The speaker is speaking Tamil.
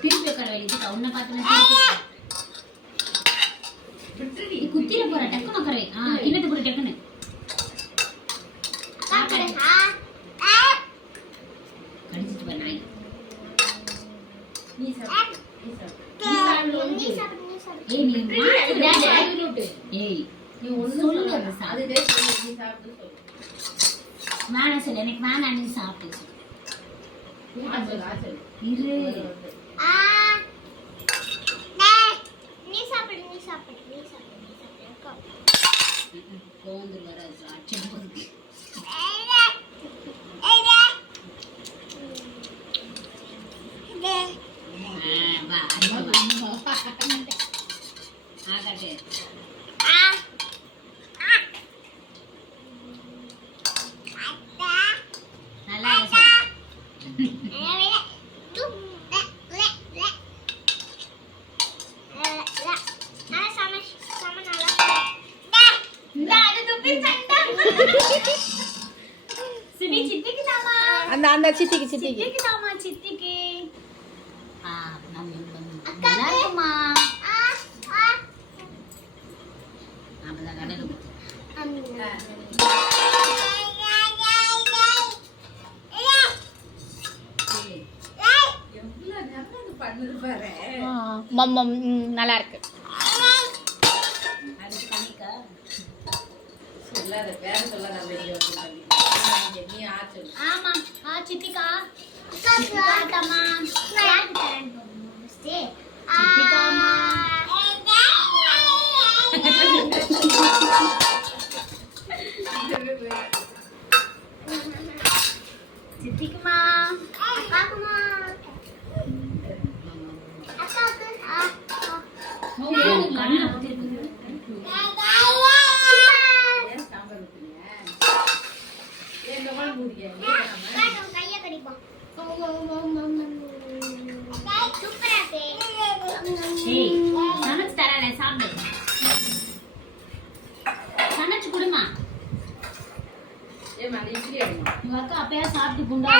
திருப்பி உட்கார வேண்டியது உன்னை பார்த்து குத்திர போற டக்குன்னு உட்கார கிண்ணத்து போடு டக்குன்னு கடிச்சிட்டு போற நாய் நீ சாப்பிடு ஏய் நீ மாத்து ஏய் நீ ஒண்ணு சொல்லு அதுவே நீ சாப்பிடு சொல்லு வேணாம் சொல்லு எனக்கு வேணாம் நீ சாப்பிடு இரு நீ சாப்பிடு கோந்து வர அச்சம் போகுது அந்த சித்திக்கு தாமா சித்திக்கு நல்லா இருக்குமா அப்பதான் கடலுக்கு நல்லா இருக்கு ஆமா சித்திகா சித்திக்குமா சமைச்சு தரேன் சாப்பிடு சமைச்சு கொடுமா உங்க அக்கா அப்பயா சாப்பிட்டு குண்டா